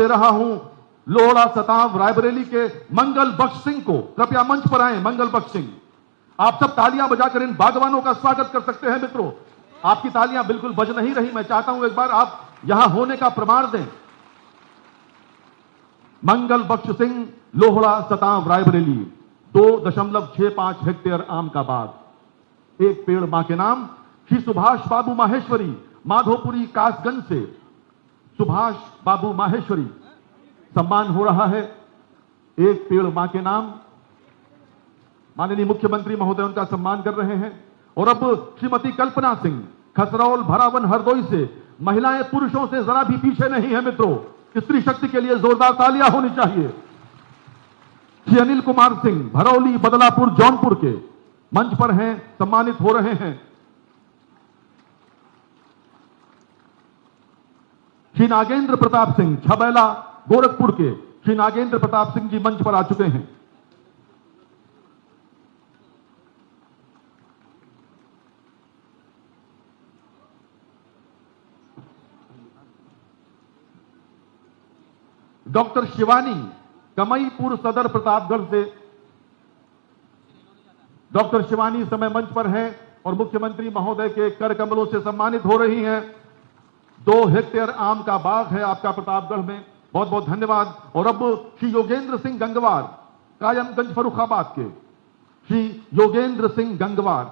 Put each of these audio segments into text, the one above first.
दे रहा हूं लोहड़ा सताव रायबरेली के मंगल बख्श सिंह को। कृपया मंच पर आए मंगल बख्श सिंह। आप सब तालियां बजाकर इन बागवानों का स्वागत कर सकते हैं। मित्रों, आपकी तालियां बिल्कुल बज नहीं रही, मैं चाहता हूं एक बार आप यहां होने का प्रमाण दें। मंगल बख्श सिंह, लोहड़ा सताव रायबरेली, 2.65 हेक्टेयर आम का बाग, एक पेड़ मां के नाम। श्री सुभाष बाबू माहेश्वरी, माधोपुरी कासगंज से सुभाष बाबू माहेश्वरी, सम्मान हो रहा है, एक पेड़ मां के नाम। माननीय मुख्यमंत्री महोदय उनका सम्मान कर रहे हैं। और अब श्रीमती कल्पना सिंह, खसरौल भरावन हरदोई से। महिलाएं पुरुषों से जरा भी पीछे नहीं है मित्रों, स्त्री शक्ति के लिए जोरदार तालियां होनी चाहिए। श्री अनिल कुमार सिंह, भरौली बदलापुर जौनपुर के, मंच पर हैं, सम्मानित हो रहे हैं। श्री नागेंद्र प्रताप सिंह, छबैला गोरखपुर के, श्री नागेंद्र प्रताप सिंह जी मंच पर आ चुके हैं। डॉक्टर शिवानी, कमईपुर सदर प्रतापगढ़ से। डॉक्टर शिवानी समय मंच पर हैं और मुख्यमंत्री महोदय के कर कमलों से सम्मानित हो रही हैं। 2 हेक्टेयर आम का बाग है आपका प्रतापगढ़ में, बहुत बहुत धन्यवाद। और अब श्री योगेंद्र सिंह गंगवार, कायमगंज फर्रुखाबाद के, श्री योगेंद्र सिंह गंगवार।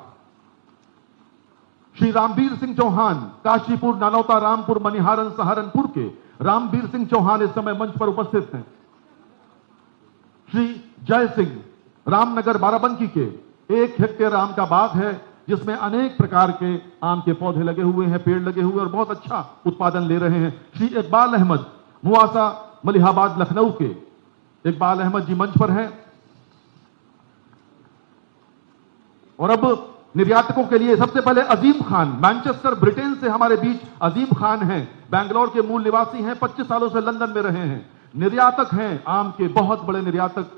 श्री रामवीर सिंह चौहान, काशीपुर नानौता रामपुर मनिहारन सहारनपुर के, रामवीर सिंह चौहान इस समय मंच पर उपस्थित हैं। श्री जय सिंह, रामनगर बाराबंकी के, 1 हेक्टेयर आम का बाग है जिसमें अनेक प्रकार के आम के पौधे लगे हुए हैं, पेड़ लगे हुए और बहुत अच्छा उत्पादन ले रहे हैं। श्री इकबाल अहमद, मुआसा मलिहाबाद लखनऊ के, इकबाल अहमद जी मंच पर हैं। और अब निर्यातकों के लिए सबसे पहले अजीम खान, मैनचेस्टर ब्रिटेन से हमारे बीच अजीम खान हैं, बैंगलोर के मूल निवासी हैं, 25 सालों से लंदन में रहे हैं, निर्यातक हैं आम के, बहुत बड़े निर्यातक।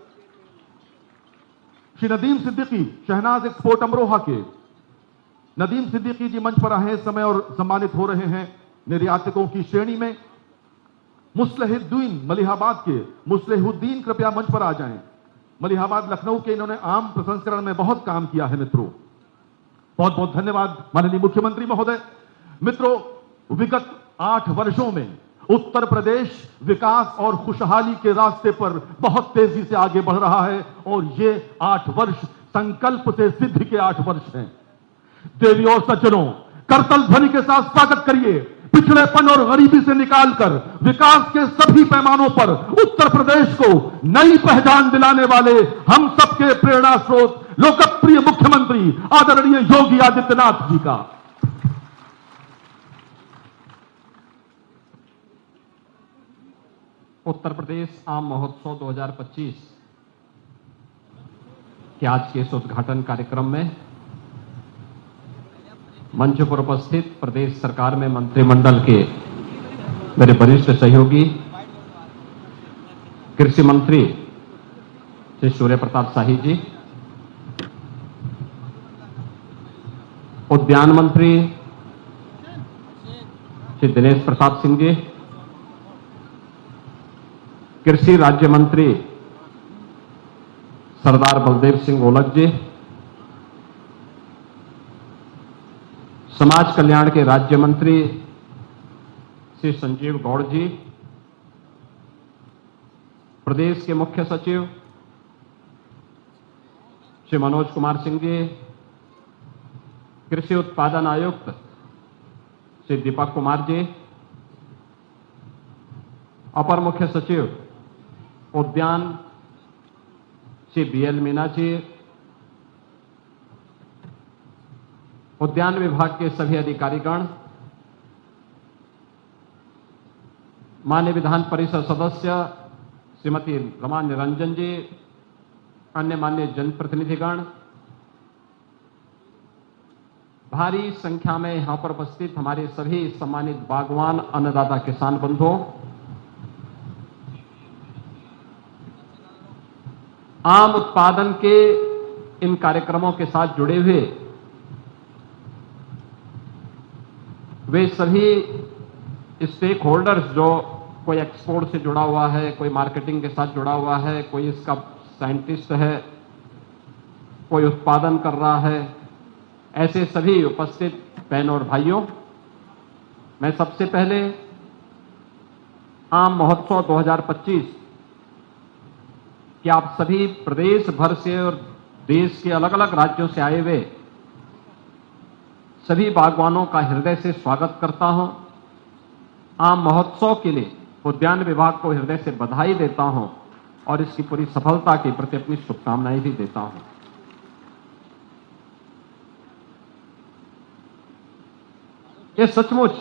श्री नदीम सिद्दीकी, शहनाज एक्सपोर्ट अमरोहा के, नदीम सिद्दीकी जी मंच पर आए इस समय और सम्मानित हो रहे हैं निर्यातकों की श्रेणी में। मुस्लिहुद्दीन, मलिहाबाद के, मुस्लिहुद्दीन कृपया मंच पर आ जाएं। मलिहाबाद लखनऊ के, इन्होंने आम प्रसंस्करण में बहुत काम किया है मित्रों, बहुत बहुत धन्यवाद माननीय मुख्यमंत्री महोदय। मित्रों, विगत 8 वर्षों में उत्तर प्रदेश विकास और खुशहाली के रास्ते पर बहुत तेजी से आगे बढ़ रहा है और ये 8 वर्ष संकल्प से सिद्धि के 8 वर्ष हैं। देवी और सज्जनों, करतल ध्वनि के साथ स्वागत करिए पिछड़ेपन और गरीबी से निकालकर विकास के सभी पैमानों पर उत्तर प्रदेश को नई पहचान दिलाने वाले हम सबके प्रेरणा स्रोत लोकप्रिय मुख्यमंत्री आदरणीय योगी आदित्यनाथ जी का। उत्तर प्रदेश आम महोत्सव 2025 के आज के इस उद्घाटन कार्यक्रम में मंच पर उपस्थित प्रदेश सरकार में मंत्रिमंडल के मेरे वरिष्ठ सहयोगी कृषि मंत्री श्री सूर्य प्रताप शाही जी, उद्यान मंत्री श्री दिनेश प्रताप सिंह जी, कृषि राज्य मंत्री सरदार बलदेव सिंह ओलख जी, समाज कल्याण के राज्य मंत्री श्री संजीव गौड़ जी, प्रदेश के मुख्य सचिव श्री मनोज कुमार सिंह जी, कृषि उत्पादन आयुक्त श्री दीपक कुमार जी, अपर मुख्य सचिव उद्यान श्री बीएल मीना जी, उद्यान विभाग के सभी अधिकारीगण, माननीय विधान परिषद सदस्य श्रीमती रमा निरंजन जी, अन्य माननीय जनप्रतिनिधिगण, भारी संख्या में यहां पर उपस्थित हमारे सभी सम्मानित बागवान अन्नदाता किसान बंधुओं, आम उत्पादन के इन कार्यक्रमों के साथ जुड़े हुए वे सभी स्टेक होल्डर्स जो कोई एक्सपोर्ट से जुड़ा हुआ है, कोई मार्केटिंग के साथ जुड़ा हुआ है, कोई इसका साइंटिस्ट है, कोई उत्पादन कर रहा है, ऐसे सभी उपस्थित बहनों और भाइयों, मैं सबसे पहले आम महोत्सव 2025 कि आप सभी प्रदेश भर से और देश के अलग अलग राज्यों से आए हुए सभी बागवानों का हृदय से स्वागत करता हूं। आम महोत्सव के लिए उद्यान विभाग को हृदय से बधाई देता हूं और इसकी पूरी सफलता के प्रति अपनी शुभकामनाएं भी देता हूं। ये सचमुच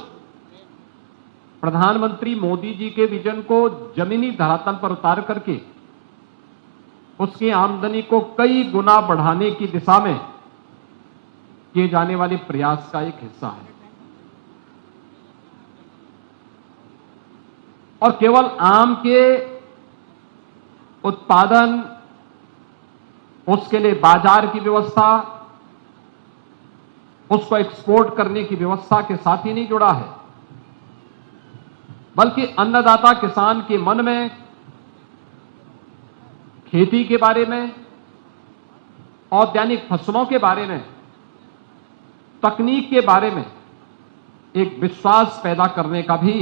प्रधानमंत्री मोदी जी के विजन को जमीनी धरातल पर उतार करके उसकी आमदनी को कई गुना बढ़ाने की दिशा में किए जाने वाले प्रयास का एक हिस्सा है। और केवल आम के उत्पादन, उसके लिए बाजार की व्यवस्था, उसको एक्सपोर्ट करने की व्यवस्था के साथ ही नहीं जुड़ा है, बल्कि अन्नदाता किसान के मन में खेती के बारे में, औद्यानिक फसलों के बारे में, तकनीक के बारे में एक विश्वास पैदा करने का भी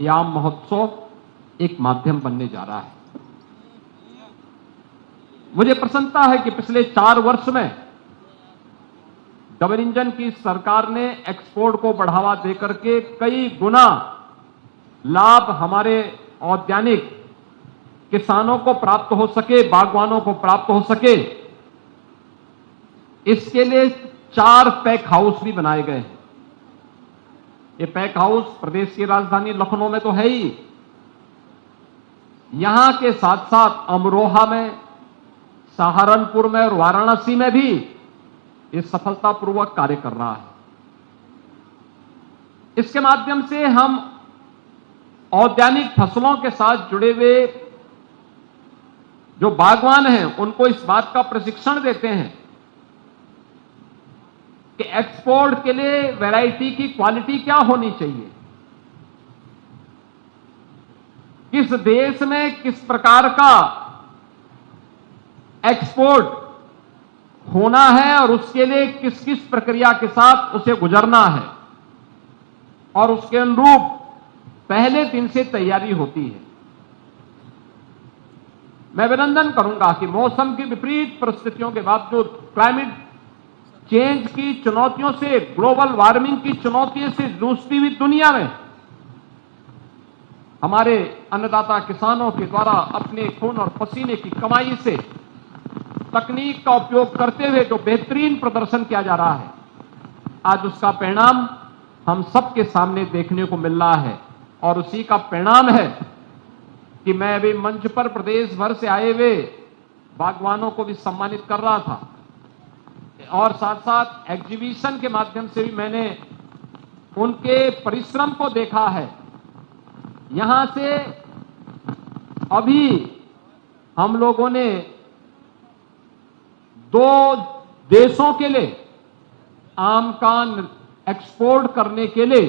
यह आम महोत्सव एक माध्यम बनने जा रहा है। मुझे प्रसन्नता है कि पिछले 4 वर्ष में डबल इंजन की सरकार ने एक्सपोर्ट को बढ़ावा देकर के कई गुना लाभ हमारे औद्यानिक किसानों को प्राप्त हो सके, बागवानों को प्राप्त हो सके, इसके लिए 4 पैक हाउस भी बनाए गए हैं। ये पैक हाउस प्रदेश की राजधानी लखनऊ में तो है ही, यहां के साथ साथ अमरोहा में, सहारनपुर में और वाराणसी में भी ये सफलतापूर्वक कार्य कर रहा है। इसके माध्यम से हम औद्यानिक फसलों के साथ जुड़े हुए जो बागवान हैं उनको इस बात का प्रशिक्षण देते हैं कि एक्सपोर्ट के लिए वैरायटी की क्वालिटी क्या होनी चाहिए, किस देश में किस प्रकार का एक्सपोर्ट होना है और उसके लिए किस किस प्रक्रिया के साथ उसे गुजरना है, और उसके अनुरूप पहले दिन से तैयारी होती है। मैं अभिनंदन करूंगा कि मौसम की विपरीत परिस्थितियों के बावजूद, क्लाइमेट चेंज की चुनौतियों से, ग्लोबल वार्मिंग की चुनौतियों से जूझती हुई दुनिया में हमारे अन्नदाता किसानों के द्वारा अपने खून और पसीने की कमाई से तकनीक का उपयोग करते हुए जो बेहतरीन प्रदर्शन किया जा रहा है, आज उसका परिणाम हम सबके सामने देखने को मिल रहा है। और उसी का परिणाम है कि मैं अभी मंच पर प्रदेश भर से आए हुए बागवानों को भी सम्मानित कर रहा था, और साथ साथ एग्जीबिशन के माध्यम से भी मैंने उनके परिश्रम को देखा है। यहां से अभी हम लोगों ने 2 देशों के लिए आम का एक्सपोर्ट करने के लिए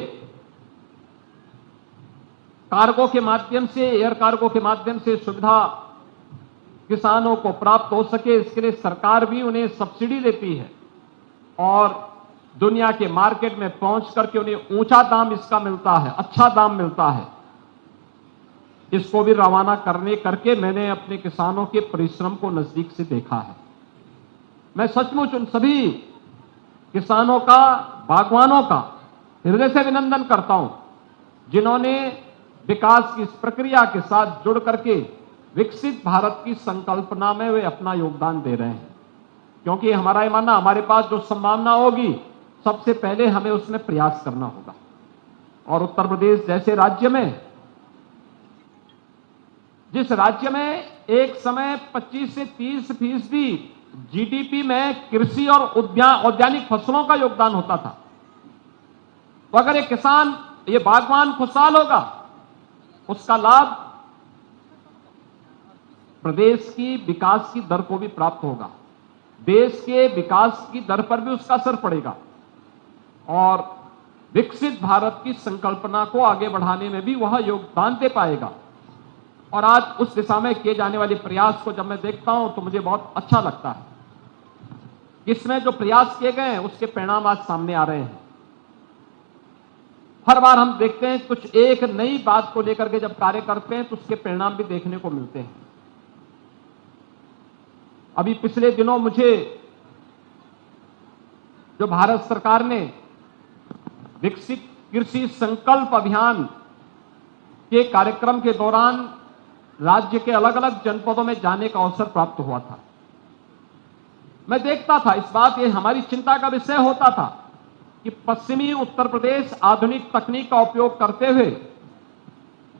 कार्गो के माध्यम से, एयर कार्गो के माध्यम से सुविधा किसानों को प्राप्त हो सके, इसके लिए सरकार भी उन्हें सब्सिडी देती है और दुनिया के मार्केट में पहुंच करके उन्हें ऊंचा दाम इसका मिलता है, अच्छा दाम मिलता है। इसको भी रवाना करने करके मैंने अपने किसानों के परिश्रम को नजदीक से देखा है। मैं सचमुच उन सभी किसानों का, बागवानों का हृदय से अभिनंदन करता हूं जिन्होंने विकास की इस प्रक्रिया के साथ जुड़ करके विकसित भारत की संकल्पना में वे अपना योगदान दे रहे हैं। क्योंकि हमारा ये मानना, हमारे पास जो संभावना होगी सबसे पहले हमें उसमें प्रयास करना होगा। और उत्तर प्रदेश जैसे राज्य में, जिस राज्य में एक समय 25 से 30% जीडीपी में कृषि और औद्यानिक फसलों का योगदान होता था, तो अगर एक किसान, ये बागवान खुशहाल होगा, उसका लाभ प्रदेश की विकास की दर को भी प्राप्त होगा, देश के विकास की दर पर भी उसका असर पड़ेगा। और विकसित भारत की संकल्पना को आगे बढ़ाने में भी वह योगदान दे पाएगा। और आज उस दिशा में किए जाने वाले प्रयास को जब मैं देखता हूं तो मुझे बहुत अच्छा लगता है। इसमें जो प्रयास किए गए हैं उसके परिणाम आज सामने आ रहे हैं। हर बार हम देखते हैं कुछ एक नई बात को लेकर के जब कार्य करते हैं तो उसके परिणाम भी देखने को मिलते हैं। अभी पिछले दिनों मुझे जो भारत सरकार ने विकसित कृषि संकल्प अभियान के कार्यक्रम के दौरान राज्य के अलग अलग जनपदों में जाने का अवसर प्राप्त हुआ था। मैं देखता था इस बात, ये हमारी चिंता का विषय होता था कि पश्चिमी उत्तर प्रदेश आधुनिक तकनीक का उपयोग करते हुए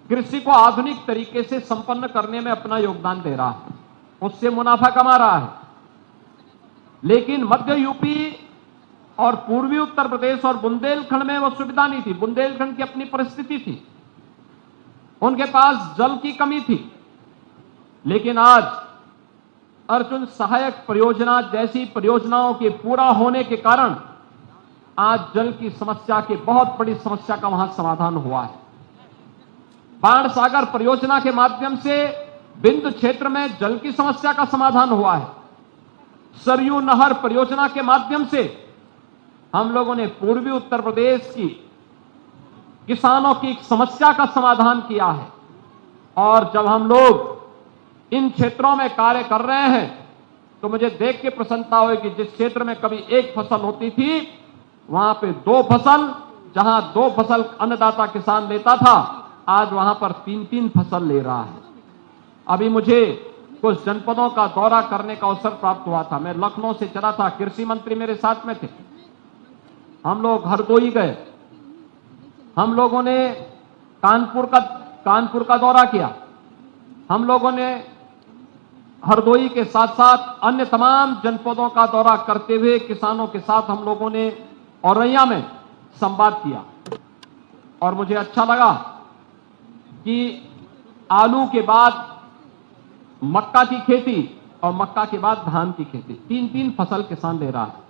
कृषि को आधुनिक तरीके से संपन्न करने में अपना योगदान दे रहा है, उससे मुनाफा कमा रहा है। लेकिन मध्य यूपी और पूर्वी उत्तर प्रदेश और बुंदेलखंड में वह सुविधा नहीं थी। बुंदेलखंड की अपनी परिस्थिति थी, उनके पास जल की कमी थी। लेकिन आज अर्जुन सहायक परियोजना जैसी परियोजनाओं के पूरा होने के कारण आज जल की समस्या की बहुत बड़ी समस्या का वहां समाधान हुआ है। बाण सागर परियोजना के माध्यम से बिंदु क्षेत्र में जल की समस्या का समाधान हुआ है। सरयू नहर परियोजना के माध्यम से हम लोगों ने पूर्वी उत्तर प्रदेश की किसानों की समस्या का समाधान किया है। और जब हम लोग इन क्षेत्रों में कार्य कर रहे हैं तो मुझे देख के प्रसन्नता हुई कि जिस क्षेत्र में कभी एक फसल होती थी वहां पे 2 फसल, जहां 2 फसल अन्नदाता किसान लेता था, आज वहां पर 3-3 फसल ले रहा है। अभी मुझे कुछ जनपदों का दौरा करने का अवसर प्राप्त हुआ था। मैं लखनऊ से चला था, कृषि मंत्री मेरे साथ में थे। हम लोग हरदोई गए, हम लोगों ने कानपुर का दौरा किया, हम लोगों ने हरदोई के साथ साथ अन्य तमाम जनपदों का दौरा करते हुए किसानों के साथ हम लोगों ने औरैया में संवाद किया। और मुझे अच्छा लगा कि आलू के बाद मक्का की खेती और मक्का के बाद धान की खेती, 3-3 फसल किसान ले रहा है।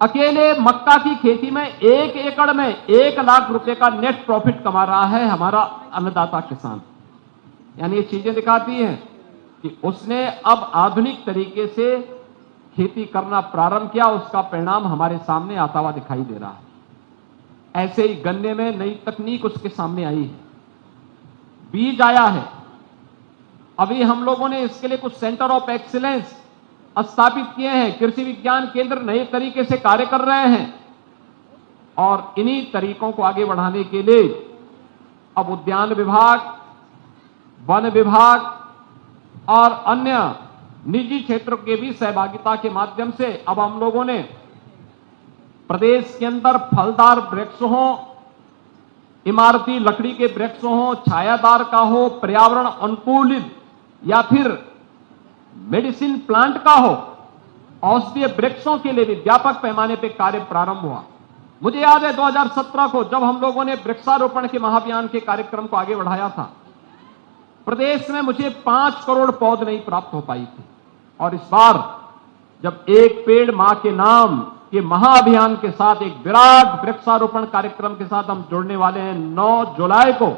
अकेले मक्का की खेती में 1 एकड़ में 1 लाख रुपए का नेट प्रॉफिट कमा रहा है हमारा अन्नदाता किसान। यानी ये चीजें दिखाती हैं कि उसने अब आधुनिक तरीके से खेती करना प्रारंभ किया, उसका परिणाम हमारे सामने आता हुआ दिखाई दे रहा है। ऐसे ही गन्ने में नई तकनीक उसके सामने आई है, बीज आया है। अभी हम लोगों ने इसके लिए कुछ सेंटर ऑफ एक्सीलेंस स्थापित किए हैं, कृषि विज्ञान केंद्र नए तरीके से कार्य कर रहे हैं। और इन्हीं तरीकों को आगे बढ़ाने के लिए अब उद्यान विभाग, वन विभाग और अन्य निजी क्षेत्रों के भी सहभागिता के माध्यम से अब हम लोगों ने प्रदेश के अंदर फलदार वृक्ष हो, इमारती लकड़ी के वृक्ष हो, छायादार का हो, पर्यावरण अनुकूलित या फिर मेडिसिन प्लांट का हो, औषधीय वृक्षों के लिए भी व्यापक पैमाने पर कार्य प्रारंभ हुआ। मुझे याद है 2017 को जब हम लोगों ने वृक्षारोपण के महाअभियान के कार्यक्रम को आगे बढ़ाया था, प्रदेश में मुझे 5 करोड़ पौध नहीं प्राप्त हो पाई थी। और इस बार जब एक पेड़ मां के नाम के महाअभियान के साथ एक विराट वृक्षारोपण कार्यक्रम के साथ हम जुड़ने वाले हैं, 9 जुलाई को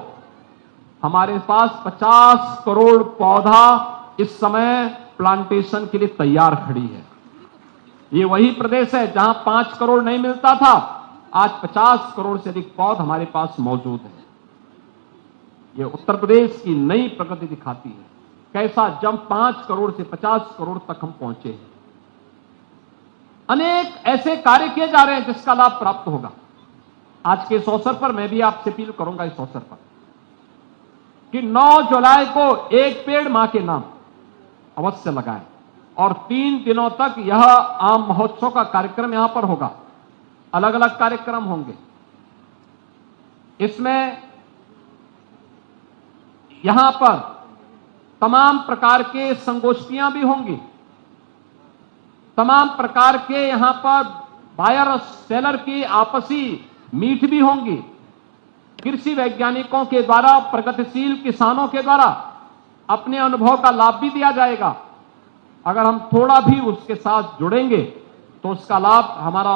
हमारे पास 50 करोड़ पौधा इस समय प्लांटेशन के लिए तैयार खड़ी है। ये वही प्रदेश है जहां 5 करोड़ नहीं मिलता था, आज 50 करोड़ से अधिक पौध हमारे पास मौजूद है। ये उत्तर प्रदेश की नई प्रगति दिखाती है, कैसा जंप 5 करोड़ से 50 करोड़ तक हम पहुंचे हैं। अनेक ऐसे कार्य किए जा रहे हैं जिसका लाभ प्राप्त होगा। आज के इस अवसर पर मैं भी आपसे अपील करूंगा इस अवसर पर कि 9 जुलाई को एक पेड़ मां के नाम अवश्य लगाएं और 3 दिनों तक यह आम महोत्सव का कार्यक्रम यहां पर होगा। अलग अलग कार्यक्रम होंगे, इसमें यहां पर तमाम प्रकार के संगोष्ठियां भी होंगी, तमाम प्रकार के यहां पर बायर और सेलर की आपसी मीट भी होंगी। कृषि वैज्ञानिकों के द्वारा, प्रगतिशील किसानों के द्वारा अपने अनुभव का लाभ भी दिया जाएगा। अगर हम थोड़ा भी उसके साथ जुड़ेंगे तो उसका लाभ हमारा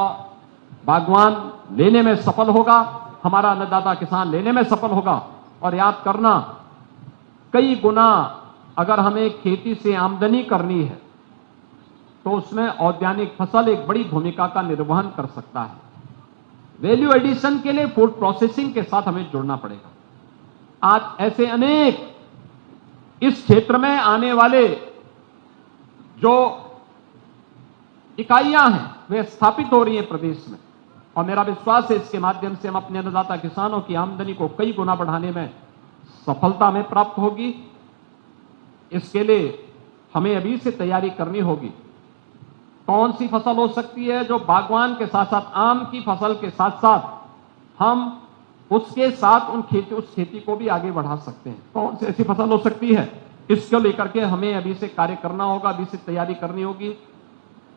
बागवान लेने में सफल होगा, हमारा अन्नदाता किसान लेने में सफल होगा। और याद करना, कई गुना अगर हमें खेती से आमदनी करनी है तो उसमें औद्यानिक फसल एक बड़ी भूमिका का निर्वहन कर सकता है। वैल्यू एडिशन के लिए फूड प्रोसेसिंग के साथ हमें जुड़ना पड़ेगा। आज ऐसे अनेक इस क्षेत्र में आने वाले जो इकाइयां हैं वे स्थापित हो रही हैं प्रदेश में, और मेरा विश्वास है इसके माध्यम से हम अपने अन्नदाता किसानों की आमदनी को कई गुना बढ़ाने में सफलता हमें प्राप्त होगी। इसके लिए हमें अभी से तैयारी करनी होगी। कौन सी फसल हो सकती है जो बागवान के साथ साथ आम की फसल के साथ साथ हम उसके साथ उस खेती को भी आगे बढ़ा सकते हैं। कौन सी ऐसी फसल हो सकती है, इसको लेकर के हमें अभी से कार्य करना होगा, अभी से तैयारी करनी होगी।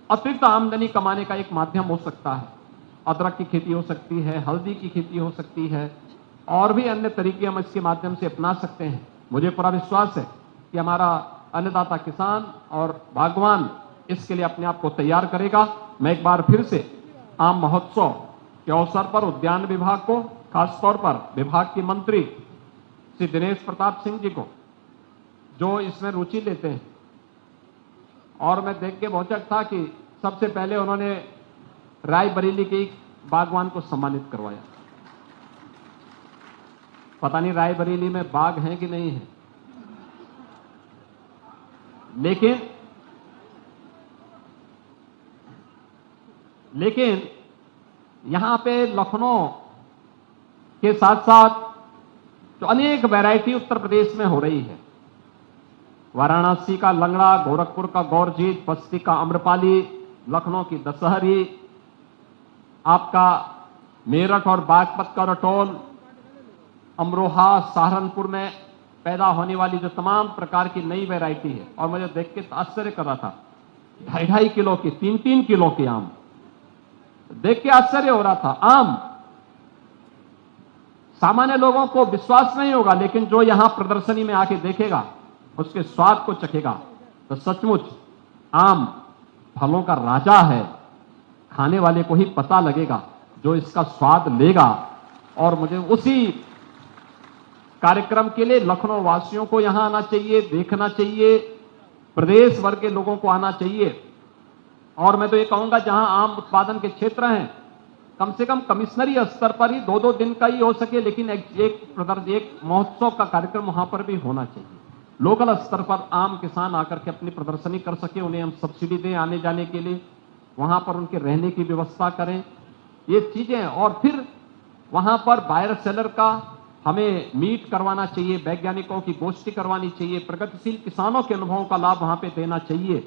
अतिरिक्त आमदनी कमाने का एक माध्यम हो सकता है, अदरक की खेती हो सकती है, हल्दी की खेती हो सकती है, और भी अन्य तरीके हम इसके माध्यम से अपना सकते हैं। मुझे पूरा विश्वास है कि हमारा अन्नदाता किसान और बागवान इसके लिए अपने आप को तैयार करेगा। मैं एक बार फिर से आम महोत्सव के अवसर पर उद्यान विभाग को, खासतौर पर विभाग के मंत्री श्री दिनेश प्रताप सिंह जी को, जो इसमें रुचि लेते हैं, और मैं देख के बहुत था कि सबसे पहले उन्होंने रायबरेली के एक बागवान को सम्मानित करवाया। पता नहीं रायबरेली में बाग हैं कि नहीं है, लेकिन यहां पे लखनऊ के साथ साथ जो अनेक वैरायटी उत्तर प्रदेश में हो रही है, वाराणसी का लंगड़ा, गोरखपुर का गौरजीत, बस्ती का अम्रपाली, लखनऊ की दशहरी, आपका मेरठ और बागपत का रटोल, अमरोहा, सहारनपुर में पैदा होने वाली जो तमाम प्रकार की नई वैरायटी है। और मुझे देख के आश्चर्य कर रहा था, 2.5 किलो की, 3-3 किलो के आम, देख के आश्चर्य हो रहा था। आम सामान्य लोगों को विश्वास नहीं होगा, लेकिन जो यहां प्रदर्शनी में आके देखेगा, उसके स्वाद को चखेगा, तो सचमुच आम फलों का राजा है। खाने वाले को ही पता लगेगा, जो इसका स्वाद लेगा। और मुझे उसी कार्यक्रम के लिए लखनऊ वासियों को यहां आना चाहिए, देखना चाहिए, प्रदेश भर के लोगों को आना चाहिए। और मैं तो ये कहूंगा, जहां आम उत्पादन के क्षेत्र हैं, कम से कम कमिश्नरी स्तर पर ही 2-2 दिन का ही हो सके, लेकिन एक महोत्सव का कार्यक्रम वहां पर भी होना चाहिए। लोकल स्तर पर आम किसान आकर के अपनी प्रदर्शनी कर सके, उन्हें हम सब्सिडी दें आने जाने के लिए, वहां पर उनके रहने की व्यवस्था करें, ये चीजें। और फिर वहां पर बायर सेलर का हमें मीट करवाना चाहिए, वैज्ञानिकों की गोष्ठी करवानी चाहिए, प्रगतिशील किसानों के अनुभवों का लाभ वहां पे देना चाहिए।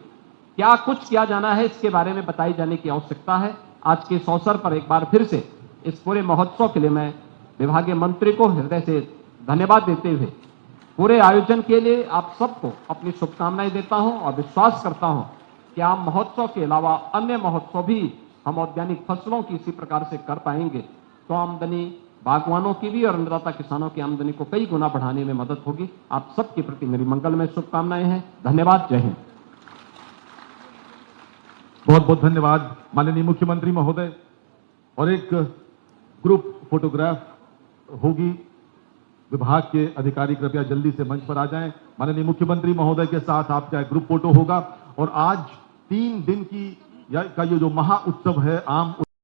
क्या कुछ किया जाना है, इसके बारे में बताई जाने की आवश्यकता है। आज के इस अवसर पर एक बार फिर से इस पूरे महोत्सव के लिए मैं विभागीय मंत्री को हृदय से धन्यवाद देते हुए पूरे आयोजन के लिए आप सबको अपनी शुभकामनाएं देता हूं, और विश्वास करता हूं कि आम महोत्सव के अलावा अन्य महोत्सव भी हम औद्यानिक फसलों की इसी प्रकार से कर पाएंगे, तो आमदनी बागवानों की भी और अन्नदाता किसानों की आमदनी को कई गुना बढ़ाने में मदद होगी। आप सबके प्रति मेरी मंगलमय शुभकामनाएं हैं। धन्यवाद। जय हिंद। बहुत बहुत धन्यवाद माननीय मुख्यमंत्री महोदय। और एक ग्रुप फोटोग्राफ होगी, विभाग के अधिकारी कृपया जल्दी से मंच पर आ जाएं। माननीय मुख्यमंत्री महोदय के साथ आपका एक ग्रुप फोटो होगा। और आज 3 दिन का ये जो महा उत्सव है, आम